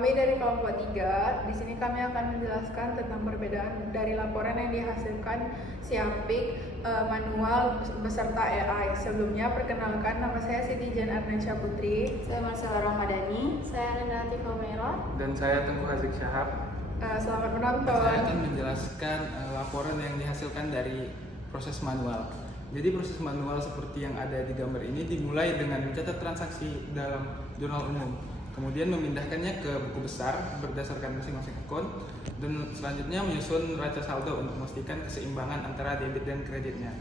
Kami dari kelompok 3, di sini kami akan menjelaskan tentang perbedaan dari laporan yang dihasilkan Siapik, manual beserta AI. Sebelumnya, perkenalkan, nama saya Siti Jan Arnansya Putri. Saya Marcella Ramadhani. Saya Renati Komero. Dan saya Tengku Hazik Syahab. Selamat menonton. Saya akan menjelaskan laporan yang dihasilkan dari proses manual. Jadi proses manual seperti yang ada di gambar ini dimulai dengan mencatat transaksi dalam jurnal umum, kemudian memindahkannya ke buku besar berdasarkan masing-masing akun, dan selanjutnya menyusun neraca saldo untuk memastikan keseimbangan antara debit dan kreditnya.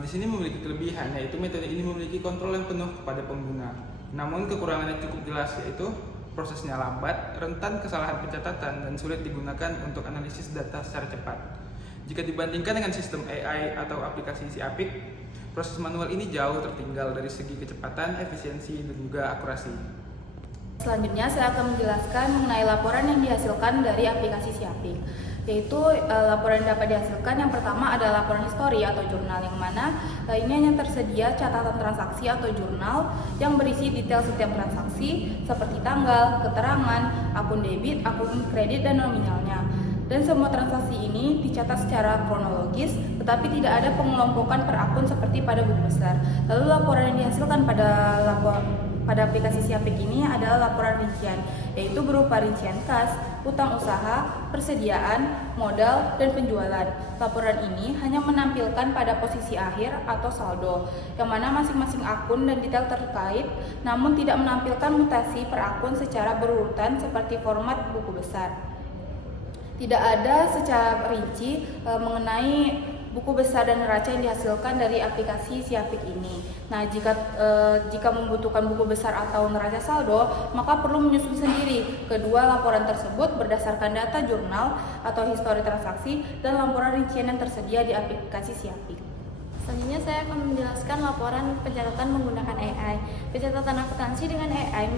Di sini memiliki kelebihan, yaitu metode ini memiliki kontrol yang penuh kepada pengguna. Namun kekurangannya cukup jelas, yaitu prosesnya lambat, rentan kesalahan pencatatan, dan sulit digunakan untuk analisis data secara cepat. Jika dibandingkan dengan sistem AI atau aplikasi Siapik, proses manual ini jauh tertinggal dari segi kecepatan, efisiensi, dan juga akurasi. Selanjutnya saya akan menjelaskan mengenai laporan yang dihasilkan dari aplikasi Siapik, yaitu laporan yang dapat dihasilkan yang pertama adalah laporan histori atau jurnal, yang mana ini hanya tersedia catatan transaksi atau jurnal yang berisi detail setiap transaksi seperti tanggal, keterangan, akun debit, akun kredit, dan nominalnya. Dan semua transaksi ini dicatat secara kronologis, tetapi tidak ada pengelompokan per akun seperti pada buku besar. Lalu laporan yang dihasilkan pada aplikasi Siapik ini adalah laporan rincian, yaitu berupa rincian kas, utang usaha, persediaan, modal, dan penjualan. Laporan ini hanya menampilkan pada posisi akhir atau saldo, yang mana masing-masing akun dan detail terkait, namun tidak menampilkan mutasi per akun secara berurutan seperti format buku besar. Tidak ada secara rinci mengenai buku besar dan neraca yang dihasilkan dari aplikasi Siapik ini. Nah, jika membutuhkan buku besar atau neraca saldo, maka perlu menyusun sendiri kedua laporan tersebut berdasarkan data jurnal atau histori transaksi dan laporan rincian yang tersedia di aplikasi Siapik. Selanjutnya saya akan menjelaskan laporan pencatatan menggunakan AI. Pencatatan akuntansi dengan AI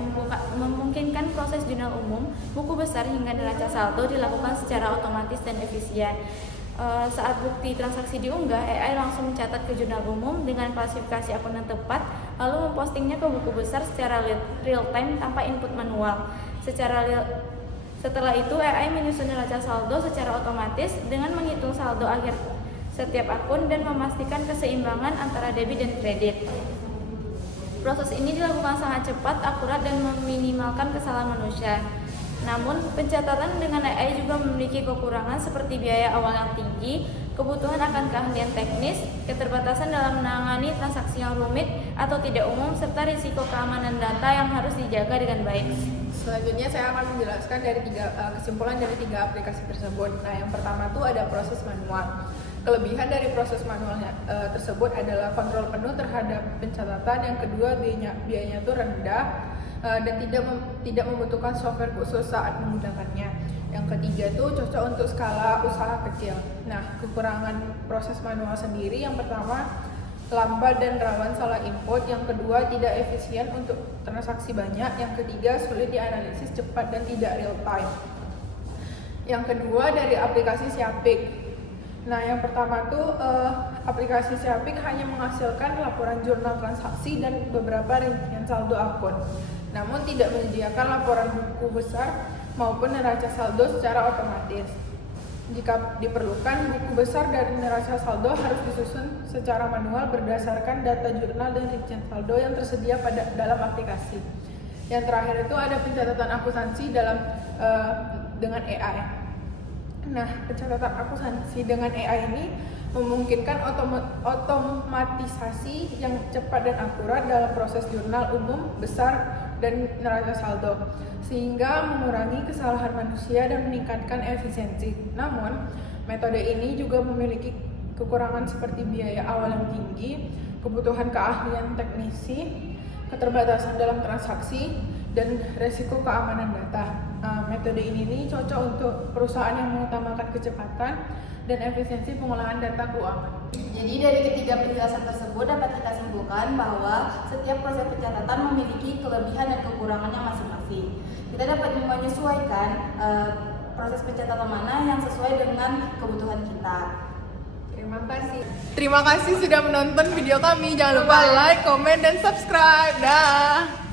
memungkinkan proses jurnal umum, buku besar hingga neraca saldo dilakukan secara otomatis dan efisien. Saat bukti transaksi diunggah, AI langsung mencatat ke jurnal umum dengan klasifikasi akun yang tepat, lalu mempostingnya ke buku besar secara real time tanpa input manual. Setelah itu, AI menyusun neraca saldo secara otomatis dengan menghitung saldo akhir setiap akun dan memastikan keseimbangan antara debit dan kredit. Proses ini dilakukan sangat cepat, akurat, dan meminimalkan kesalahan manusia. Namun, pencatatan dengan AI juga memiliki kekurangan seperti biaya awal yang tinggi, kebutuhan akan keahlian teknis, keterbatasan dalam menangani transaksi yang rumit atau tidak umum, serta risiko keamanan data yang harus dijaga dengan baik. Selanjutnya saya akan menjelaskan kesimpulan dari 3 aplikasi tersebut. Nah, yang pertama itu ada proses manual. Kelebihan dari proses manualnya tersebut adalah kontrol penuh terhadap pencatatan. Yang kedua, biayanya itu rendah dan tidak membutuhkan software khusus saat menggunakannya. Yang ketiga itu cocok untuk skala usaha kecil. Nah, kekurangan proses manual sendiri, yang pertama lambat dan rawan salah input, yang kedua tidak efisien untuk transaksi banyak, yang ketiga sulit dianalisis cepat dan tidak real time. Yang kedua dari aplikasi Siapik. Nah, yang pertama tuh aplikasi Siapik hanya menghasilkan laporan jurnal transaksi dan beberapa rincian saldo akun, namun tidak menyediakan laporan buku besar maupun neraca saldo secara otomatis. Jika diperlukan, buku besar dan neraca saldo harus disusun secara manual berdasarkan data jurnal dan rincian saldo yang tersedia dalam aplikasi. Yang terakhir itu ada pencatatan akuntansi dengan AI. Nah, pencatatan akuntansi dengan AI ini memungkinkan otomatisasi yang cepat dan akurat dalam proses jurnal umum, besar, dan neraca saldo, sehingga mengurangi kesalahan manusia dan meningkatkan efisiensi. Namun, metode ini juga memiliki kekurangan seperti biaya awal yang tinggi, kebutuhan keahlian teknisi, keterbatasan dalam transaksi, dan resiko keamanan data. Metode ini cocok untuk perusahaan yang mengutamakan kecepatan dan efisiensi pengolahan data keuangan. Jadi dari ketiga penjelasan tersebut dapat kita simpulkan bahwa setiap proses pencatatan memiliki kelebihan dan kekurangannya masing-masing. Kita dapat menyesuaikan proses pencatatan mana yang sesuai dengan kebutuhan kita. Terima kasih sudah menonton video kami. Jangan lupa like, komen, dan subscribe. Dah.